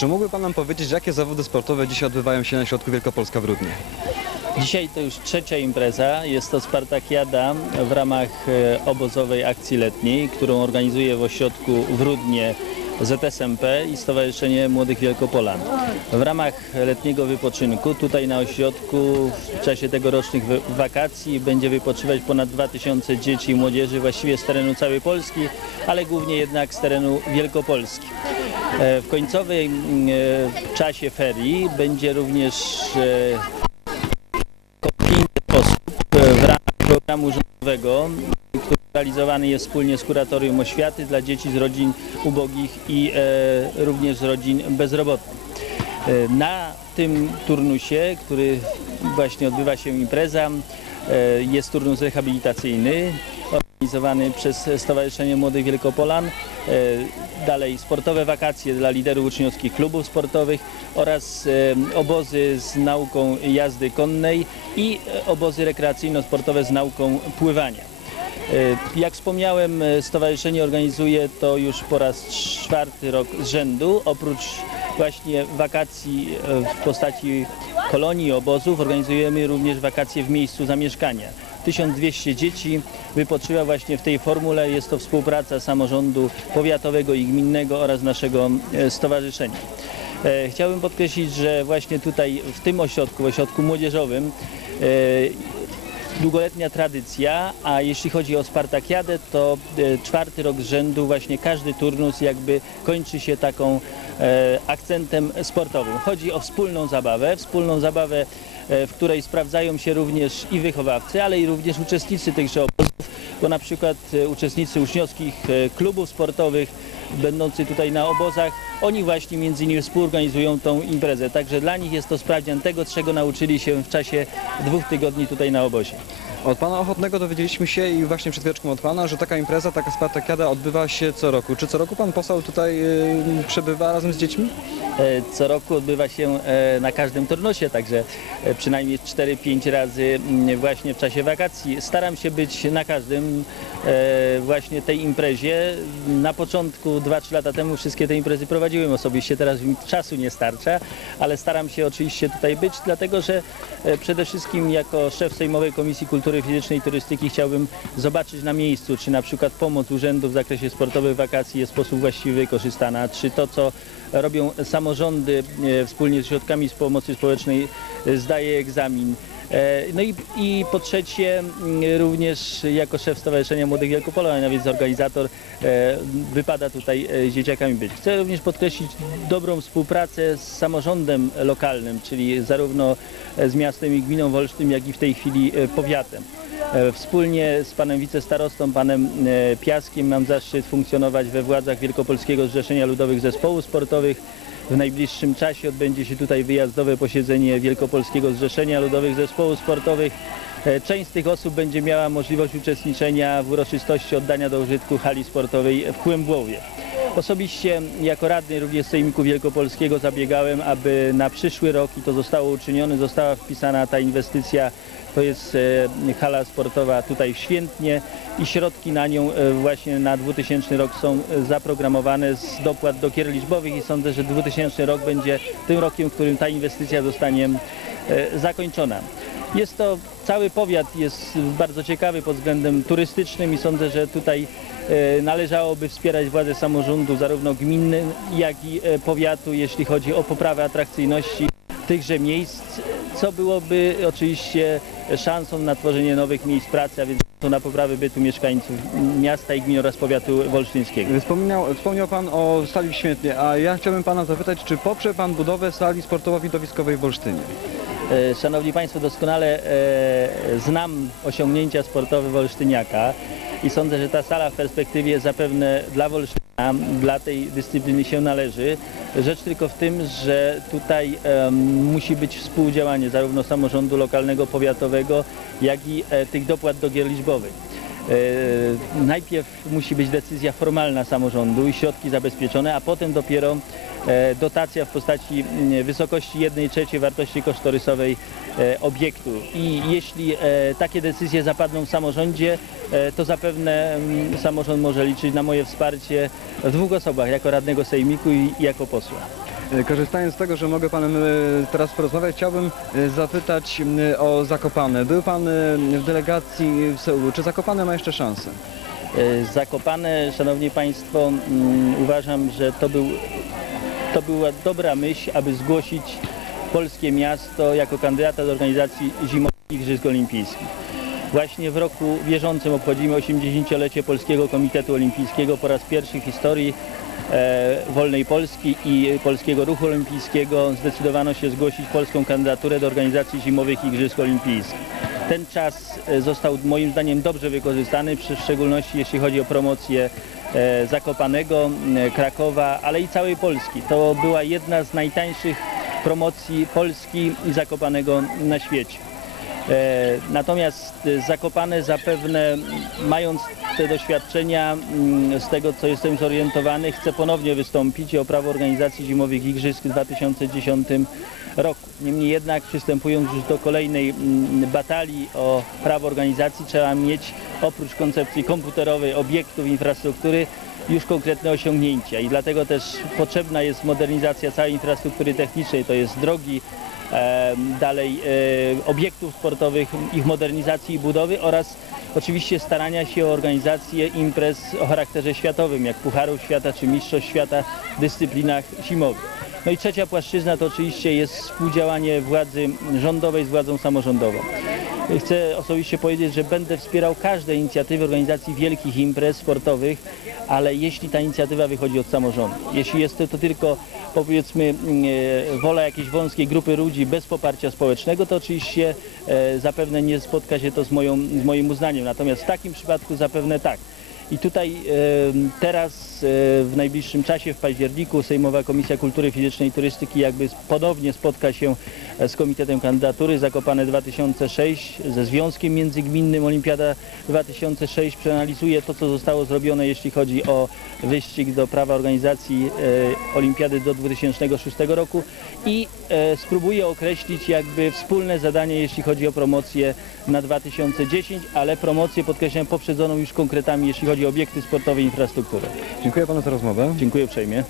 Czy mógłby Pan nam powiedzieć, jakie zawody sportowe dzisiaj odbywają się na środku Wielkopolska w Rudnie? Dzisiaj to już trzecia impreza. Jest to Spartakiada w ramach e, obozowej akcji letniej, którą organizuje w ośrodku w Rudnie ZSMP i Stowarzyszenie Młodych Wielkopolan. W ramach letniego wypoczynku tutaj na ośrodku w czasie tegorocznych wakacji będzie wypoczywać ponad 2000 dzieci i młodzieży właściwie z terenu całej Polski, ale głównie jednak z terenu Wielkopolski. E, W końcowym e, czasie ferii będzie również około 500 osób w ramach programu rządowego, który realizowany jest wspólnie z Kuratorium Oświaty dla dzieci z rodzin ubogich i e, również z rodzin bezrobotnych. Na tym turnusie, który właśnie odbywa się impreza, jest turnus rehabilitacyjny organizowany przez Stowarzyszenie Młodych Wielkopolan. E, Dalej sportowe wakacje dla liderów uczniowskich klubów sportowych oraz e, obozy z nauką jazdy konnej i e, obozy rekreacyjno-sportowe z nauką pływania. Jak wspomniałem, stowarzyszenie organizuje to już po raz czwarty rok z rzędu. Oprócz właśnie wakacji w postaci kolonii obozów organizujemy również wakacje w miejscu zamieszkania. 1200 dzieci wypoczywa właśnie w tej formule. Jest to współpraca samorządu powiatowego i gminnego oraz naszego e, stowarzyszenia. E, Chciałbym podkreślić, że właśnie tutaj w tym ośrodku, w ośrodku młodzieżowym e, długoletnia tradycja, a jeśli chodzi o Spartakiadę, to czwarty rok z rzędu właśnie każdy turnus jakby kończy się taką akcentem sportowym. Chodzi o wspólną zabawę, wspólną zabawę, w której sprawdzają się również i wychowawcy, ale i również uczestnicy tychże obozów, bo na przykład e, uczestnicy uczniowskich e, klubów sportowych będący tutaj na obozach, oni właśnie między innymi współorganizują tą imprezę. Także dla nich jest to sprawdzian tego, czego nauczyli się w czasie dwóch tygodni tutaj na obozie. Od Pana Ochotnego dowiedzieliśmy się i właśnie przed chwileczką od Pana, że taka impreza, taka Spartakiada odbywa się co roku. Czy co roku Pan poseł tutaj y, przebywa razem z dziećmi? E, Co roku odbywa się e, na każdym turnusie, także e, przynajmniej 4-5 razy mm, właśnie w czasie wakacji. Staram się być na każdym właśnie tej imprezie. Na początku, 2-3 lata temu wszystkie te imprezy prowadziłem osobiście, teraz mi czasu nie starcza, ale staram się oczywiście tutaj być, dlatego że przede wszystkim jako szef Sejmowej Komisji Kultury Fizycznej i Turystyki chciałbym zobaczyć na miejscu, czy na przykład pomoc urzędu w zakresie sportowych wakacji jest w sposób właściwy wykorzystana, czy to, co robią samorządy e, wspólnie z środkami z pomocy społecznej e, zdaje egzamin. E, No i, i po trzecie mm, również jako szef Stowarzyszenia Młodych Wielkopolan, a więc organizator, wypada tutaj z dzieciakami być. Chcę również podkreślić dobrą współpracę z samorządem lokalnym, czyli zarówno z miastem i gminą Wolsztym, jak i w tej chwili powiatem. E, Wspólnie z panem wicestarostą, panem e, Piaskiem mam zaszczyt funkcjonować we władzach Wielkopolskiego Zrzeszenia Ludowych Zespołów Sportowych. W najbliższym czasie odbędzie się tutaj wyjazdowe posiedzenie Wielkopolskiego Zrzeszenia Ludowych Zespołów Sportowych. E, Część z tych osób będzie miała możliwość uczestniczenia w uroczystości oddania do użytku hali sportowej w Kłębłowie. Osobiście jako radny również Sejmiku Wielkopolskiego zabiegałem, aby na przyszły rok, i to zostało uczynione, została wpisana ta inwestycja, to jest e, hala sportowa tutaj w Świętnie i środki na nią e, właśnie na 2000 rok są e, zaprogramowane z dopłat do gier liczbowych i sądzę, że 2000 rok będzie tym rokiem, w którym ta inwestycja zostanie zakończona. Jest to, cały powiat jest bardzo ciekawy pod względem turystycznym i sądzę, że tutaj należałoby wspierać władze samorządu, zarówno gminy, jak i e, powiatu, jeśli chodzi o poprawę atrakcyjności tychże miejsc, co byłoby oczywiście szansą na tworzenie nowych miejsc pracy, a więc to na poprawę bytu mieszkańców miasta i gminy oraz powiatu wolsztyńskiego. Wspomniał, wspomniał Pan o sali w Świętnie, a ja chciałbym Pana zapytać, czy poprze Pan budowę sali sportowo-widowiskowej w Olsztynie? E, Szanowni Państwo, doskonale e, znam osiągnięcia sportowe Wolsztyniaka i sądzę, że ta sala w perspektywie zapewne dla Wolsztyna, dla tej dyscypliny się należy. Rzecz tylko w tym, że tutaj em, musi być współdziałanie zarówno samorządu lokalnego, powiatowego, jak i e, tych dopłat do gier liczbowych. E, Najpierw musi być decyzja formalna samorządu i środki zabezpieczone, a potem dopiero e, dotacja w postaci mm, wysokości 1 trzeciej wartości kosztorysowej e, obiektu. I jeśli takie decyzje zapadną w samorządzie, to zapewne mm, samorząd może liczyć na moje wsparcie w dwóch osobach, jako radnego sejmiku i jako posła. E, Korzystając z tego, że mogę panem e, teraz porozmawiać, chciałbym e, zapytać o Zakopane. Był pan w delegacji w Seulu. Czy Zakopane ma jeszcze szansę? Zakopane, Szanowni Państwo, uważam, że to, był, to była dobra myśl, aby zgłosić polskie miasto jako kandydata do organizacji Zimowych Igrzysk Olimpijskich. Właśnie w roku bieżącym obchodzimy 80-lecie Polskiego Komitetu Olimpijskiego. Po raz pierwszy w historii e, wolnej Polski i Polskiego Ruchu Olimpijskiego zdecydowano się zgłosić polską kandydaturę do organizacji Zimowych Igrzysk Olimpijskich. Ten czas e, został moim zdaniem dobrze wykorzystany, przy szczególności jeśli chodzi o promocję e, Zakopanego, Krakowa, ale i całej Polski. To była jedna z najtańszych promocji Polski i Zakopanego na świecie. E, Natomiast e, Zakopane zapewne, mając te doświadczenia z tego, co jestem zorientowany, chce ponownie wystąpić o prawo organizacji zimowych igrzysk w 2010 roku. Niemniej jednak przystępując już do kolejnej batalii o prawo organizacji trzeba mieć oprócz koncepcji komputerowej obiektów infrastruktury już konkretne osiągnięcia i dlatego też potrzebna jest modernizacja całej infrastruktury technicznej, to jest drogi, dalej e, obiektów sportowych, ich modernizacji i budowy oraz oczywiście starania się o organizację imprez o charakterze światowym, jak Pucharów Świata czy Mistrzostw Świata w dyscyplinach zimowych. No i trzecia płaszczyzna to oczywiście jest współdziałanie władzy rządowej z władzą samorządową. Chcę osobiście powiedzieć, że będę wspierał każde inicjatywy organizacji wielkich imprez sportowych, ale jeśli ta inicjatywa wychodzi od samorządu, jeśli jest to, to tylko powiedzmy e, wola jakiejś wąskiej grupy ludzi bez poparcia społecznego, to oczywiście e, zapewne nie spotka się to z, moją, z moim uznaniem. Natomiast w takim przypadku zapewne tak. I tutaj teraz w najbliższym czasie, w październiku, Sejmowa Komisja Kultury Fizycznej i Turystyki jakby ponownie spotka się e, z Komitetem Kandydatury. Zakopane 2006, ze Związkiem Międzygminnym. Olimpiada 2006, przeanalizuje to, co zostało zrobione, jeśli chodzi o wyścig do prawa organizacji e, Olimpiady do 2006 roku. I e, spróbuje określić jakby wspólne zadanie, jeśli chodzi o promocję na 2010, ale promocję podkreślam poprzedzoną już konkretami, jeśli chodzi o obiekty sportowe i infrastrukturę. Dziękuję panu za rozmowę. Dziękuję uprzejmie.